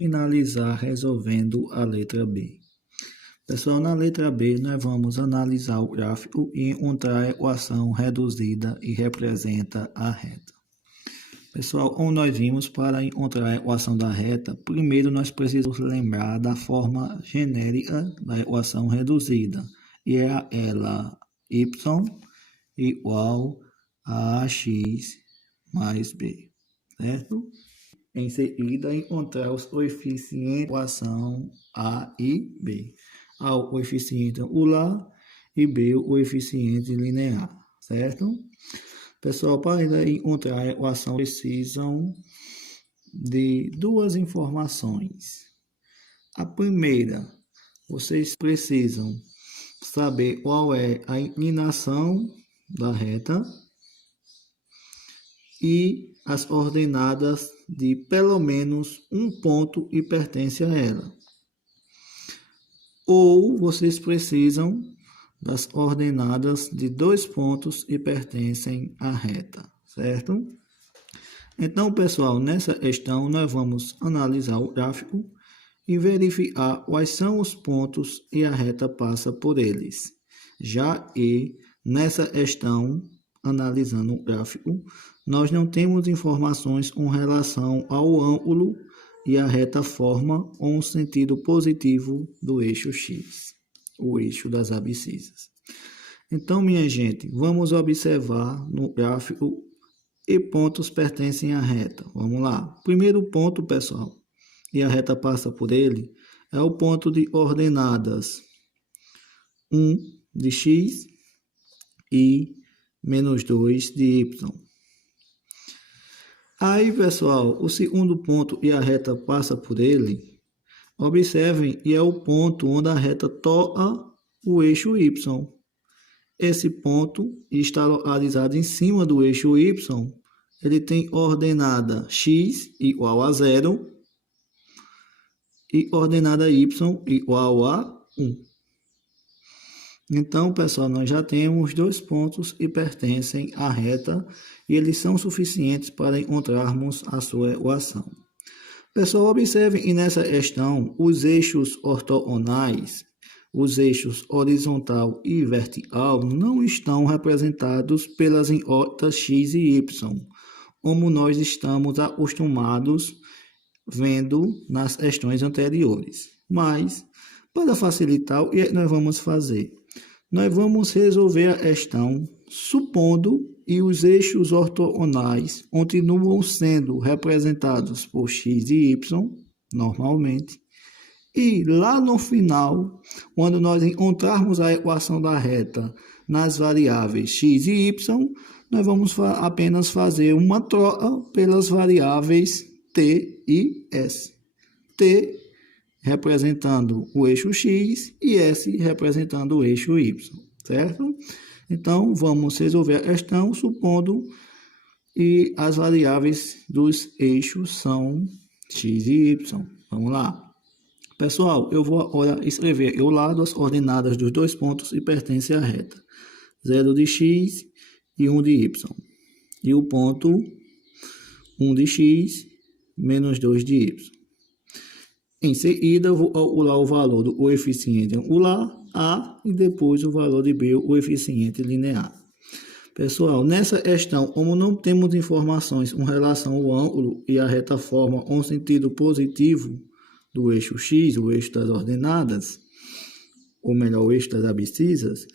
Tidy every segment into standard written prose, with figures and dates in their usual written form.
finalizar resolvendo a letra B. Pessoal, na letra B, nós vamos analisar o gráfico e encontrar a equação reduzida e representa a reta. Pessoal, como nós vimos, para encontrar a equação da reta, primeiro nós precisamos lembrar da forma genérica da equação reduzida, e é ela y igual a x mais b, certo? Em seguida, encontrar os coeficientes da equação A e B. A, o coeficiente angular, e B, o coeficiente linear, certo? Pessoal, para encontrar a equação, precisam de duas informações. A primeira, vocês precisam saber qual é a inclinação da reta e as coordenadas de pelo menos um ponto que pertence a ela. Ou vocês precisam das coordenadas de dois pontos que pertencem à reta, certo? Então, pessoal, nessa questão nós vamos analisar o gráfico e verificar quais são os pontos e a reta passa por eles. Já que nessa questão, analisando o gráfico, nós não temos informações com relação ao ângulo e a reta forma um sentido positivo do eixo X, o eixo das abscissas. Então, minha gente, vamos observar no gráfico que pontos pertencem à reta. Vamos lá. Primeiro ponto, pessoal, e a reta passa por ele, é o ponto de coordenadas 1 de x e menos 2 de y. Aí, pessoal, o segundo ponto e a reta passa por ele, observem, e é o ponto onde a reta toca o eixo y. Esse ponto está localizado em cima do eixo y, ele tem coordenada x igual a 0 e coordenada y igual a 1. Então, pessoal, nós já temos dois pontos que pertencem à reta e eles são suficientes para encontrarmos a sua equação. Pessoal, observem que nessa questão, os eixos ortogonais, os eixos horizontal e vertical, não estão representados pelas incógnitas x e y, como nós estamos acostumados vendo nas questões anteriores. Mas, para facilitar, o que nós vamos fazer? Nós vamos resolver a questão supondo que os eixos ortogonais continuam sendo representados por x e y, normalmente, e lá no final, quando nós encontrarmos a equação da reta nas variáveis x e y, nós vamos apenas fazer uma troca pelas variáveis t e s. T representando o eixo x e s representando o eixo y, certo? Então, vamos resolver a questão supondo que as variáveis dos eixos são x e y. Vamos lá. Pessoal, eu vou agora escrever ao lado as coordenadas dos dois pontos que pertencem à reta. 0 de x e 1 de y. E o ponto 1 de x menos 2 de y. Em seguida, eu vou calcular o valor do coeficiente angular A e depois o valor de B, o coeficiente linear. Pessoal, nessa questão, como não temos informações com relação ao ângulo e a reta forma um sentido positivo do eixo X, o eixo das ordenadas, ou melhor, o eixo das abscissas,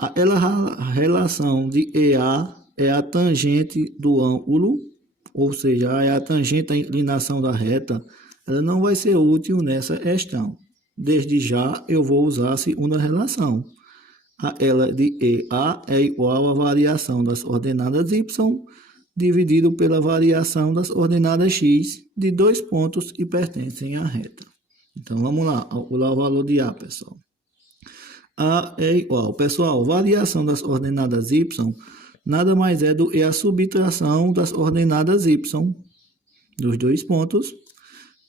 a relação de EA é a tangente do ângulo, ou seja, é a tangente da inclinação da reta, ela não vai ser útil nessa questão. Desde já, eu vou usar a segunda relação. A ela de EA é igual à variação das ordenadas y dividido pela variação das ordenadas x de dois pontos que pertencem à reta. Então, vamos lá, calcular o valor de A, pessoal. A é igual, pessoal, variação das ordenadas y nada mais é do que a subtração das ordenadas y dos dois pontos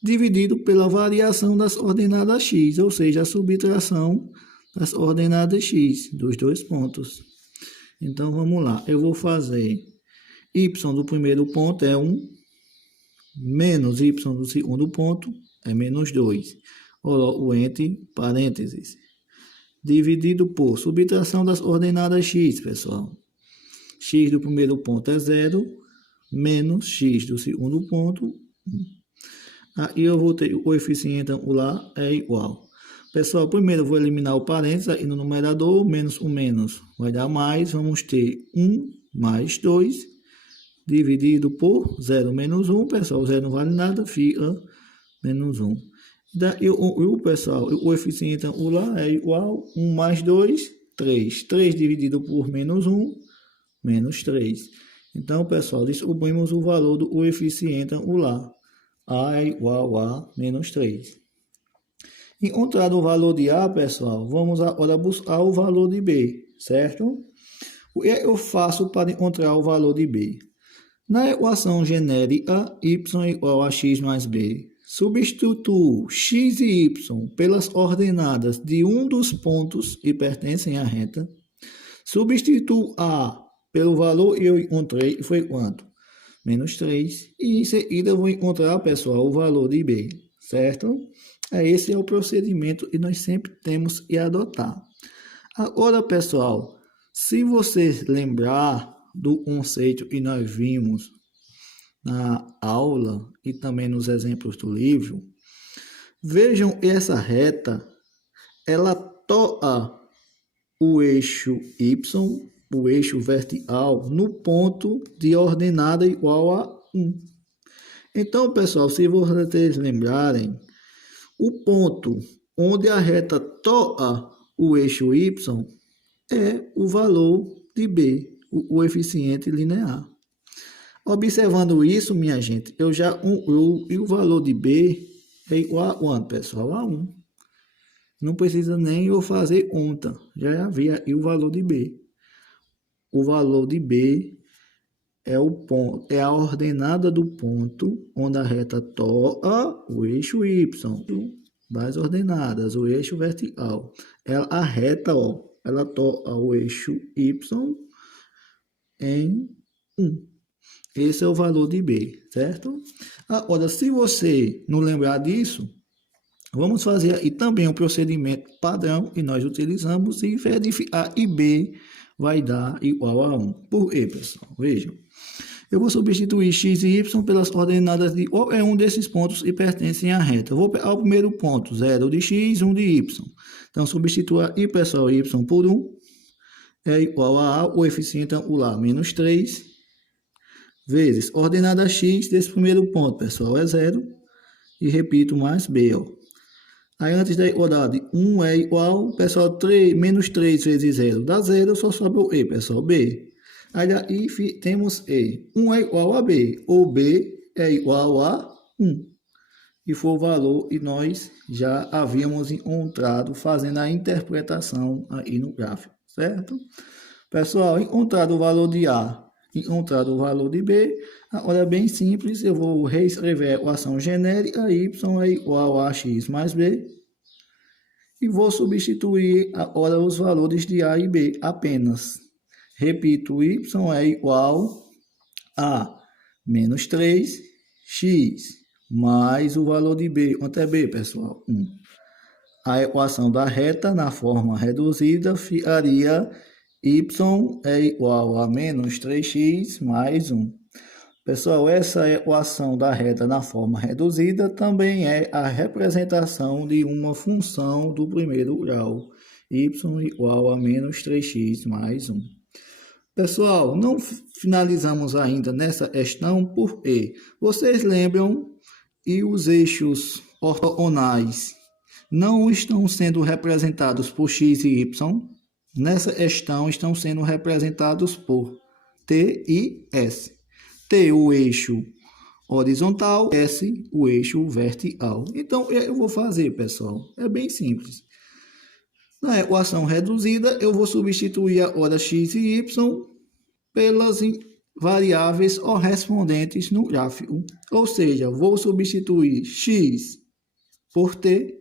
dividido pela variação das ordenadas x, ou seja, a subtração das ordenadas x dos dois pontos. Então, vamos lá. Eu vou fazer y do primeiro ponto é 1, menos y do segundo ponto é menos 2. O entre parênteses. Dividido por subtração das ordenadas x, pessoal. X do primeiro ponto é 0, menos x do segundo ponto, 1. Aí eu vou ter o coeficiente angular é igual. Pessoal, primeiro eu vou eliminar o parênteses aí no numerador, menos o menos vai dar mais, vamos ter 1 mais 2, dividido por 0 menos 1, pessoal, 0 não vale nada, fica menos 1. Daí pessoal, o coeficiente angular é igual a 1 mais 2, 3. 3 dividido por menos 1, menos 3. Então, pessoal, descobrimos o valor do coeficiente angular. A é igual a menos 3. Encontrado o valor de A, pessoal, vamos agora buscar o valor de B, certo? O que eu faço para encontrar o valor de B? Na equação genérica, y é igual a x mais b, substituo x e y pelas ordenadas de um dos pontos que pertencem à reta. Substituo A pelo valor que eu encontrei, que foi quanto? Menos 3. E em seguida eu vou encontrar, pessoal, o valor de B, certo? Esse é o procedimento que nós sempre temos que adotar. Agora, pessoal, se vocês lembrar do conceito que nós vimos na aula e também nos exemplos do livro, vejam essa reta, ela toca o eixo Y, o eixo vertical, no ponto de ordenada igual a 1. Então, pessoal, se vocês lembrarem, o ponto onde a reta toca o eixo Y é o valor de B, o coeficiente linear. Observando isso, minha gente, e o valor de B é igual a quanto, pessoal? A 1. Não precisa nem eu fazer conta, já havia aí o valor de B. O valor de B é o ponto, é a ordenada do ponto onde a reta toca o eixo Y, das ordenadas, o eixo vertical. A reta, ela toca o eixo Y em 1. Esse é o valor de B, certo? Agora, se você não lembrar disso, vamos fazer aí também um procedimento padrão que nós utilizamos e verificar e B vai dar igual a 1. Por quê, pessoal? Vejam. Eu vou substituir x e y pelas ordenadas de qualquer um desses pontos que pertencem à reta. Eu vou pegar o primeiro ponto, 0 de x, 1 de y. Então, substitua aí, pessoal, y por 1 é igual a o coeficiente angular, menos 3, vezes ordenada x desse primeiro ponto, pessoal, é 0. E repito, mais b, Aí, antes da igualdade, 1 é igual, pessoal, menos 3 vezes 0 dá 0, só sobra o e, pessoal, b. Aí, daí temos e. 1 é igual a b, ou b é igual a 1. E foi o valor que nós já havíamos encontrado fazendo a interpretação aí no gráfico, certo? Pessoal, encontrado o valor de A, encontrado o valor de B, agora é bem simples, eu vou reescrever a equação genérica, y é igual a x mais b, e vou substituir agora os valores de A e B apenas. Repito, y é igual a menos 3x mais o valor de B. Quanto é B, pessoal? 1. A equação da reta na forma reduzida ficaria y é igual a menos 3x mais 1. Pessoal, essa equação da reta na forma reduzida também é a representação de uma função do primeiro grau. Y igual a menos 3x mais 1. Pessoal, não finalizamos ainda nessa questão porque vocês lembram que os eixos ortogonais não estão sendo representados por x e y. Nessa questão estão sendo representados por T e S. T, o eixo horizontal, S, o eixo vertical. Então, eu vou fazer, pessoal, é bem simples. Na equação reduzida, eu vou substituir agora x e y pelas variáveis correspondentes no gráfico. Ou seja, vou substituir x por t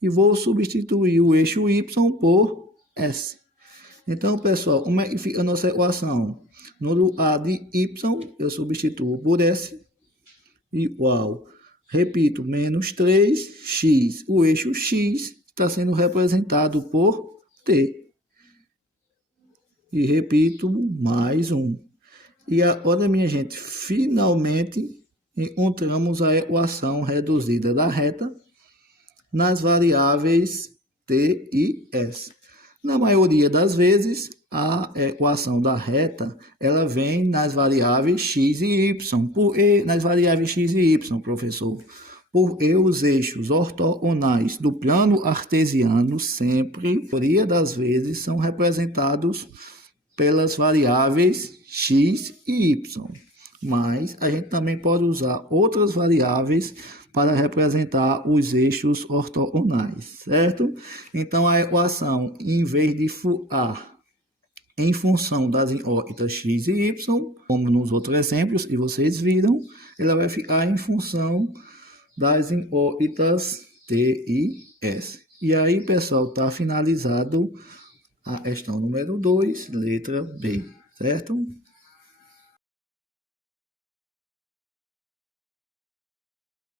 e vou substituir o eixo y por s. Então, pessoal, como é que fica a nossa equação? No lugar de y, eu substituo por s igual, repito, menos 3x. O eixo x está sendo representado por t. E repito, mais 1. E agora, minha gente, finalmente encontramos a equação reduzida da reta nas variáveis t e s. Na maioria das vezes, a equação da reta ela vem nas variáveis x e y. Por que nas variáveis x e y, professor? Porque os eixos ortogonais do plano artesiano sempre, na maioria das vezes, são representados pelas variáveis x e y. Mas a gente também pode usar outras variáveis para representar os eixos ortogonais, certo? Então, a equação, em vez de ficar em função das órbitas x e y, como nos outros exemplos, e vocês viram, ela vai ficar em função das órbitas t e s. E aí, pessoal, está finalizado a questão número 2, letra B, certo?